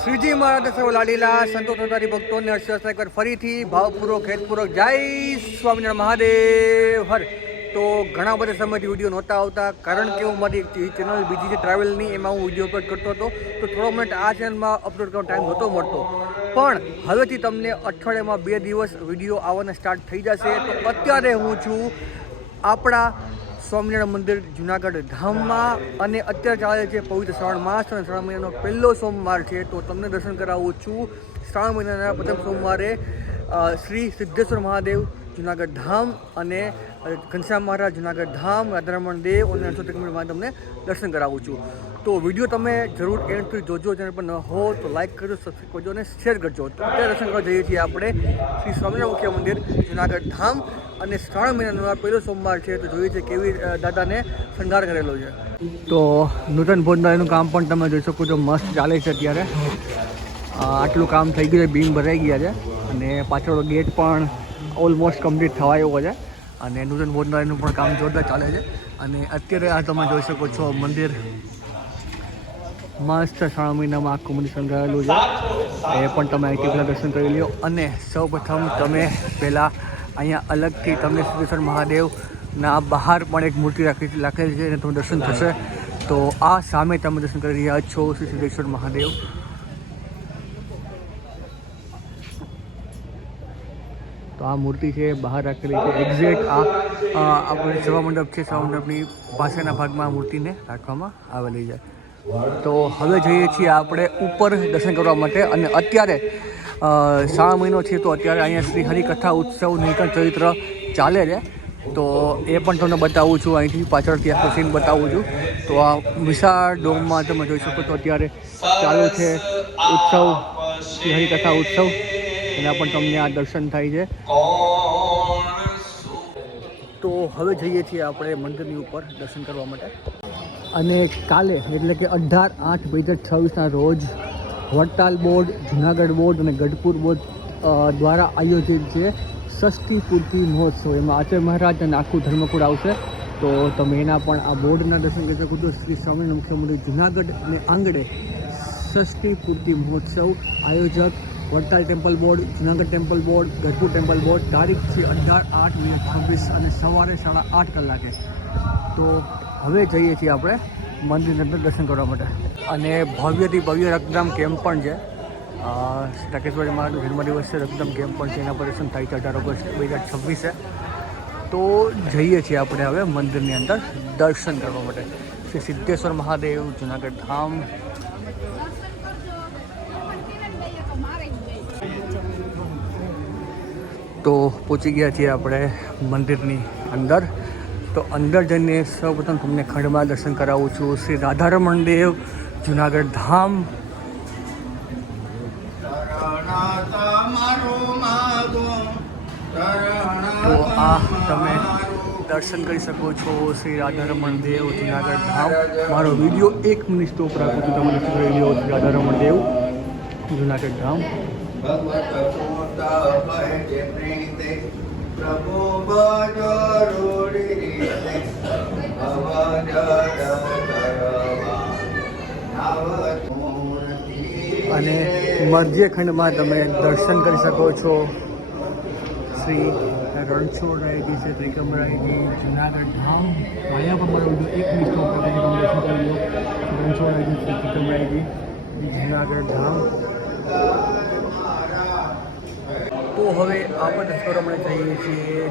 શ્રીજી મહારાજ સર્વ લાડીલા સંતો તથારી ભક્તોને હર્ષ એકવાર ફરીથી ભાવપૂર્વક હેતપૂર્વક જય સ્વામિનારાયણ મહાદેવ હર. તો ઘણા બધા સમયથી વિડીયો નહોતા આવતા, કારણ કે હું મારી ચેનલ બીજી છે ટ્રાવેલની, એમાં હું વિડીયો અપલોડ કરતો હતો. તો થોડો મિનિટ આ ચેનલમાં અપલોડ કરવાનો ટાઈમ નહોતો મળતો, પણ હવેથી તમને અઠવાડિયામાં 2 દિવસ વિડીયો આવવાના સ્ટાર્ટ થઈ જશે. તો અત્યારે હું છું આપણા સ્વામિનારાયણ મંદિર જુનાગઢ ધામમાં, અને અત્યારે ચાલે છે પવિત્ર શ્રાવણ માસ અને શ્રાવણ મહિનાનો પહેલો સોમવાર છે. તો તમને દર્શન કરાવું છું શ્રાવણ મહિનાના પ્રથમ સોમવારે શ્રી સિદ્ધેશ્વર મહાદેવ જુનાગઢ ધામ અને ઘનશ્યામ મહારાજ જુનાગઢ ધામ, રાધારમણ દેવ અને અનસોતેક મંદિરમાં તમને દર્શન કરાવું છું. તો વિડીયો તમે જરૂર એન્ડ સુધી જોજો. ચેનલ પર ન હો તો લાઈક કરજો, સબસ્ક્રાઈબ કરજો અને શેર કરજો. તો અત્યારે દર્શન કરવા જઈએ છીએ આપણે શ્રી સ્વામિનારાયણ મુખ્ય મંદિર જુનાગઢ ધામ, અને શ્રાવણ મહિનાનો પહેલો સોમવાર છે. તો જોઈએ છે કેવી દાદાને શણગાર કરેલો છે. તો નૂતન ભોજનાલયનું કામ પણ તમે જોઈ શકો છો, મસ્ત ચાલે છે અત્યારે. આટલું કામ થઈ ગયું છે, બીમ ભરાઈ ગયા છે, અને પાછળ ગેટ પણ ઓલમોસ્ટ કમ્પ્લીટ થવા આવ્યો છે, અને નૂતન ભોજનાલયનું પણ કામ જોરદાર ચાલે છે. અને અત્યારે આ તમે જોઈ શકો છો મંદિર મસ્ત શ્રાવણ મહિનામાં આખું મંદિર શણગારેલું છે. એ પણ તમે અહીંથી પહેલાં દર્શન કરી લો. અને સૌપ્રથમ તમે પહેલાં અહીંયા અલગથી તમને સિદ્ધેશ્વર મહાદેવના બહાર પણ એક મૂર્તિ રાખેલી છે, અને તમને દર્શન થશે. તો આ સામે તમે દર્શન કરી રહ્યા છો શ્રી સિદ્ધેશ્વર મહાદેવ. તો આ મૂર્તિ છે બહાર રાખેલી છે, એક્ઝેક્ટ આપણે સભા મંડપ છે, સભા મંડપની પાસેના ભાગમાં આ મૂર્તિને રાખવામાં આવેલી છે. તો હવે જઈએ છીએ આપણે ઉપર દર્શન કરવા માટે. અને અત્યારે શ્રાવણ મહિનો છે, તો અત્યારે અહીંયા શ્રી હરિકથા ઉત્સવ નીલકંઠ ચરિત્ર ચાલે છે. તો એ પણ તમને બતાવું છું, અહીંથી પાછળથી આખો સીન બતાવું છું. તો આ વિશાળ ડોમમાં તમે જોઈ શકો છો અત્યારે ચાલુ છે ઉત્સવ, શ્રી હરિકથા ઉત્સવ. એના પણ તમને આ દર્શન થાય છે. તો હવે જઈએ છીએ આપણે મંદિરની ઉપર દર્શન કરવા માટે. અને કાલે એટલે કે 18/8/2026ના રોજ વડતાલ બોર્ડ, જુનાગઢ બોર્ડ અને ગઢપુર બોર્ડ દ્વારા આયોજિત છે ષષ્ઠી પૂર્તિ મહોત્સવ. એમાં આચાર્ય મહારાજ અને આખું ધર્મકુળ આવશે. તો તમે એના પણ આ બોર્ડના દર્શન કરી શકો છો. શ્રી સ્વામિનારાયણ મુખ્ય મંદિર જુનાગઢ અને આંગણે ષષ્ઠી પૂર્તિ મહોત્સવ. આયોજક Vadtal temple board, Junagadh temple board, Gadhpur temple board. તારીખ છે 18/8/2026 અને સવારે 8:30 કલાકે. તો હવે જઈએ છીએ આપણે મંદિરની અંદર દર્શન કરવા માટે. અને ભવ્યથી ભવ્ય રક્તદાન કેમ્પ પણ છે. ટાકેશ્વરી મહારાજનો જન્મદિવસ છે, રક્તદાન કેમ્પ પણ છે, એના પર દર્શન થાય છે 18 ઓગસ્ટ 2026. તો જઈએ છીએ આપણે હવે મંદિરની અંદર દર્શન કરવા માટે. શ્રી સિદ્ધેશ્વર મહાદેવ જુનાગઢ ધામ. તો પહોંચી ગયા છીએ આપણે મંદિરની અંદર. તો અંદર જઈને સૌપ્રથમ તમને ખંડમાં દર્શન કરાવું છું શ્રી રાધારમણ દેવ જુનાગઢ ધામ. તો આ તમે દર્શન કરી શકો છો શ્રી રાધારમણ દેવ જુનાગઢ ધામ. મારો વિડીયો 1 મિનિટ સ્ટોપ રાખું છું, તમે દર્શન કરી લો શ્રી રાધારમણ દેવ જુનાગઢ ધામ. અને મધ્ય ખંડમાં તમે દર્શન કરી શકો છો શ્રી રણછોડરાયજી છે, ત્રિકમરાયજી જુનાગઢ ધામ. અહીંયા પણ મારો વિડીયો 1 મિનિટ સ્ટોપ રાખું છું, તમે દર્શન કરી લો રણછોડરાયજી છે, ત્રિકમરાયજી જુનાગઢ ધામ. તો હવે આપણે દર્શન જઈએ છીએ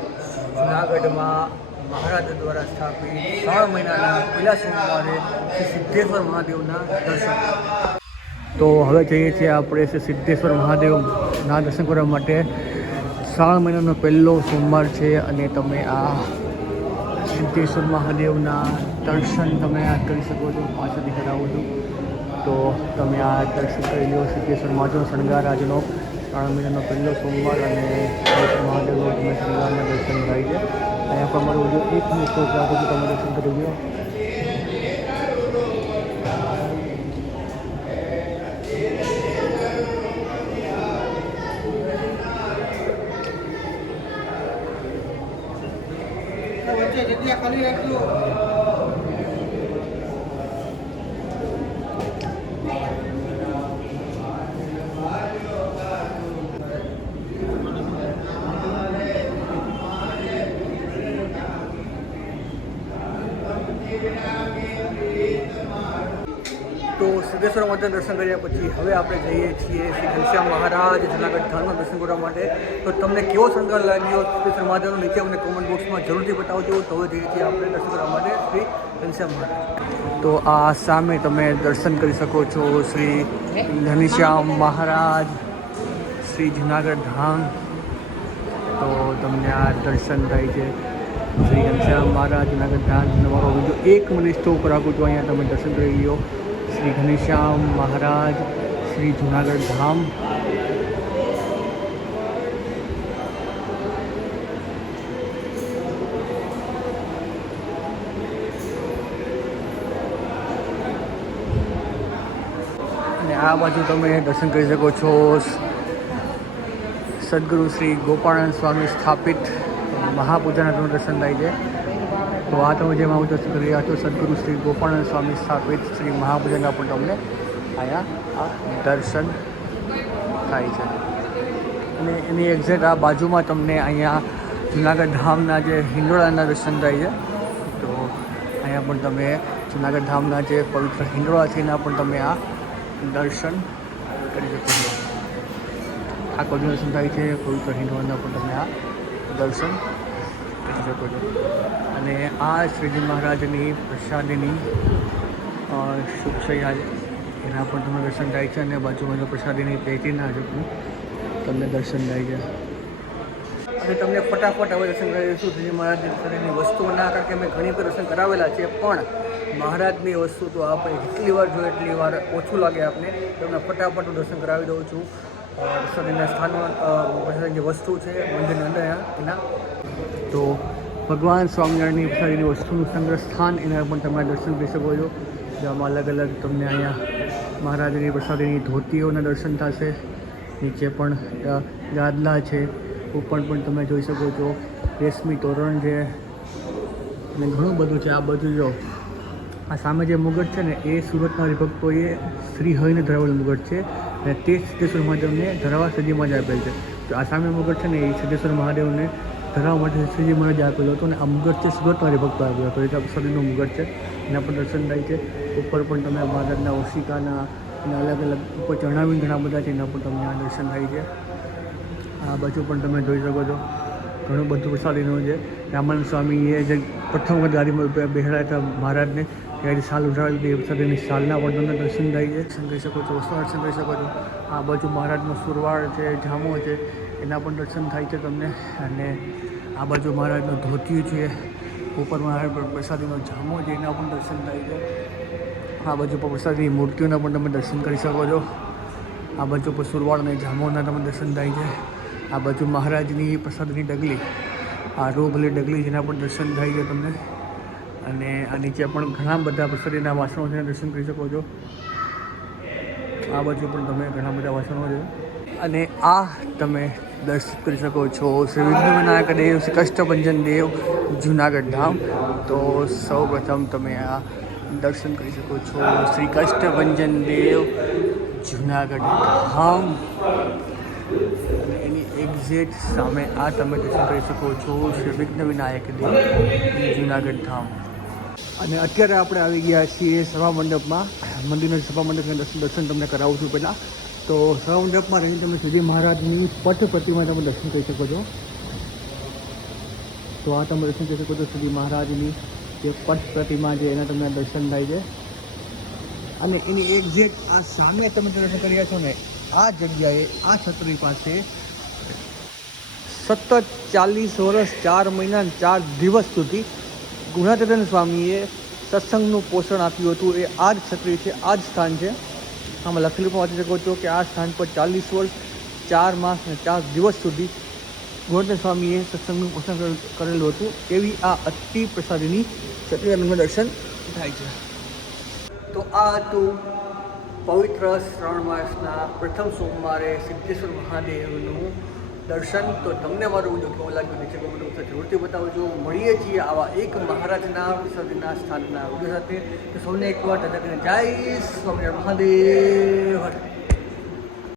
જુનાગઢમાં મહારાજ દ્વારા સ્થાપિત શ્રાવણ મહિનાના પહેલા સોમવારે શ્રી સિદ્ધેશ્વર મહાદેવના દર્શન. તો હવે જઈએ છીએ આપણે શ્રી સિદ્ધેશ્વર મહાદેવના દર્શન કરવા માટે. શ્રાવણ મહિનાનો પહેલો સોમવાર છે, અને તમે આ સિદ્ધેશ્વર મહાદેવના દર્શન તમે આ કરી શકો છો. પાછળથી કરાવું છું, તો તમે આ દર્શન કરી લો. સિદ્ધેશ્વર મહાદેવનો શણગાર આજનો શ્રાવણ મહિનાનો પહેલો સોમવાર, અને મહાદેવનો તમે શણગારના દર્શન થાય છે. અહીંયા પણ મારું વિડીયો 1 મિનિટ સ્ટોપ રાખું છું, તમે દર્શન કરી લો. જગ્યા ખાલી રાખજો. સિદ્ધેશ્વર મહાદેવ દર્શન કર્યા પછી હવે આપણે જઈએ છીએ શ્રી ઘનશ્યામ મહારાજ જુનાગઢ ધામના દર્શન કરવા માટે. તો તમને કેવો શણગાર લાગ્યો સિદ્ધેશ્વર મહાદેવનો નીચે અમને કોમેન્ટ બોક્સમાં જરૂરથી બતાવજો. તો હવે જઈએ છીએ આપણે દર્શન કરવા માટે શ્રી ઘનશ્યામ મહારાજ. તો આ સામે તમે દર્શન કરી શકો છો શ્રી ઘનશ્યામ મહારાજ શ્રી જુનાગઢ ધામ. તો તમને આ દર્શન થાય છે શ્રી ઘનશ્યામ મહારાજ જુનાગઢ ધામ. તમારો વિડીયો 1 મિનિટ સ્ટોપ રાખું છું. અહીંયા તમે દર્શન કરી લો શ્રી ઘનશ્યામ મહારાજ શ્રી જુનાગઢ ધામ. અને આ બાજુ તમે દર્શન કરી શકો છો સદગુરુ શ્રી ગોપાળાનંદ સ્વામી સ્થાપિત મહાપૂજાના તમને દર્શન થાય છે. તો આ તમે જેમ આવું દર્શન કરી રહ્યા છો સદગુરુ શ્રી ગોપાળાનંદ સ્વામી સ્થાપિત શ્રી મહાપૂજાના પણ તમને અહીંયા આ દર્શન થાય છે. અને એની એક્ઝેક્ટ આ બાજુમાં તમને અહીંયા જુનાગઢ ધામના જે હિંડોળાના દર્શન થાય છે. તો અહીંયા પણ તમે જુનાગઢ ધામના જે પવિત્ર હિંડોળા છે એના પણ તમે આ દર્શન કરી શકો છો. આ કોઈ દર્શન થાય છે પવિત્ર હિંડોળાના પણ તમે આ દર્શન કરી શકો છો. અને આ શ્રીજી મહારાજની પ્રસાદીની શુભશૈયા છે એના પણ તમને દર્શન થાય છે. અને બાજુમાં પ્રસાદીની પેટીના જ તમને દર્શન થાય છે. અને તમને ફટાફટ હવે દર્શન કરાવીશું શ્રીજી મહારાજની શરીરની વસ્તુઓના. કારણ કે અમે ઘણી વખત દર્શન કરાવેલા છે પણ મહારાજની વસ્તુ તો આપણે જેટલી વાર જોઈએ એટલી વાર ઓછું લાગે આપને. તમને ફટાફટ હું દર્શન કરાવી દઉં છું પ્રસાદીના સ્થાનમાં. પ્રસાદની જે વસ્તુ છે મંદિરની અંદર એના. તો ભગવાન સ્વામિનારાયણની પ્રસાદીની વસ્તુનું સંગ્રહ સ્થાન એના પણ તમે દર્શન કરી શકો છો. જેમાં અલગ અલગ તમને અહીંયા મહારાજની પ્રસાદીની ધોતીઓના દર્શન થશે. નીચે પણ ગાદલા છે, ઉપર પણ તમે જોઈ શકો છો રેશમી તોરણ છે અને ઘણું બધું છે. આ બધું જો આ સામે જે મુગટ છે ને એ સુરતના હરિભક્તોએ શ્રી હરિને ધરાવેલું મુગટ છે અને તે સિદ્ધેશ્વર મહાદેવને ધરાવવા શ્રીજીમાં જ આપેલ છે. તો આ સામે મુગટ છે ને એ સિદ્ધેશ્વર મહાદેવને ધરાવવા માટે શ્રીજી મહારાજે આપેલો હતો. અને આ મુગટ છે સુરતના હરિભક્તો આપ્યો હતો. એટલે પ્રસાદીનો મુગટ છે એના પણ દર્શન થાય છે. ઉપર પણ તમે મહારાજના ઓશિકાના અને અલગ અલગ ઉપર ચણાવીને ઘણા બધા છે એના પણ તમને આ દર્શન થાય છે. આ બાજુ પણ તમે જોઈ શકો છો ઘણું બધું પ્રસાદીનું છે. રામાનંદ સ્વામીએ જે પ્રથમ વખત ગાડીમાં બેસાડ્યા હતા મહારાજને ત્યારે સાલ ઉઠાવેલી હતી એ પ્રસાદીની સાલના પણ તમને દર્શન થાય છે. દર્શન કરી શકો છો, વસ્તુના દર્શન કરી શકો છો. આ બાજુ મહારાજનો સુરવાળ છે, જામો છે એના પણ દર્શન થાય છે તમને. અને આ બાજુ મહારાજનું ધોતિયું છે, ઉપર મહારાજ પ્રસાદીનો જામો છે એના પણ દર્શન થાય છે. આ બાજુ પર પ્રસાદીની મૂર્તિઓના પણ તમે દર્શન કરી શકો છો. આ બાજુ પર સુરવાળ અને જામોના તમે દર્શન થાય છે. આ બાજુ મહારાજની પ્રસાદની ડગલી, આ રોગલી ડગલી જેના પણ દર્શન થાય છે તમને. અને આ નીચે પણ ઘણા બધા પ્રસાદીના વાસણો છે દર્શન કરી શકો છો. આ બાજુ પણ તમે ઘણા બધા વાસણો છે. અને આ તમે દર્શન કરી શકો છો શ્રી વિઘ્નવિનાયક દેવ શ્રી કષ્ટભંજન દેવ જુનાગઢ ધામ. તો સૌ પ્રથમ તમે આ દર્શન કરી શકો છો શ્રી કષ્ટભંજન દેવ જુનાગઢ ધામ. અને એની એક્ઝેક્ટ સામે આ તમે દર્શન કરી શકો છો શ્રી વિઘ્નવિનાયક દેવ જુનાગઢ ધામ. અને અત્યારે આપણે આવી ગયા છીએ સભા મંડપમાં. મંદિરના સભા મંડપના દર્શન તમને કરાવું છું પહેલાં. તો સભા મંડપમાં રહીને તમે શ્રીજી મહારાજની પટ પ્રતિમા તમે દર્શન કરી શકો છો. તો આ તમે દર્શન કરી શકો છો શ્રીજી મહારાજની જે પટ પ્રતિમા છે એના તમને દર્શન થાય છે. અને એની એક્ઝેક્ટ આ સામે તમે દર્શન કરી રહ્યા છો ને આ જગ્યાએ આ છત્રી પાસે સતત 40 વર્ષ 4 મહિના 4 દિવસ સુધી ગુણાતીતાનંદ સ્વામીએ સત્સંગનું પોષણ આપ્યું હતું. એ આ જ છત્રી છે, આ જ સ્થાન છે. આમાં લખેલું પણ વાંચી શકો છો કે આ સ્થાન પર 40 વર્ષ 4 માસ અને 4 દિવસ સુધી ગુણાતીતાનંદ સ્વામીએ સત્સંગનું પોષણ કરેલું હતું. એવી આ અતિ પ્રસાદીની છત્રીના દર્શન થાય છે. તો આ હતું પવિત્ર શ્રાવણ માસના પ્રથમ સોમવારે સિદ્ધેશ્વર મહાદેવનું દર્શન. તો તમને મારું વિડીયો કેવો લાગ્યું નીચે કોમેન્ટ બોક્સમાં જરૂરથી બતાવજો. મળીએ છીએ આવા એક મહારાજના પ્રસાદીના સ્થાનના વિડીયો સાથે. તો સૌને એકવાર દાદા જય સ્વામિનારાયણ મહાદેવ.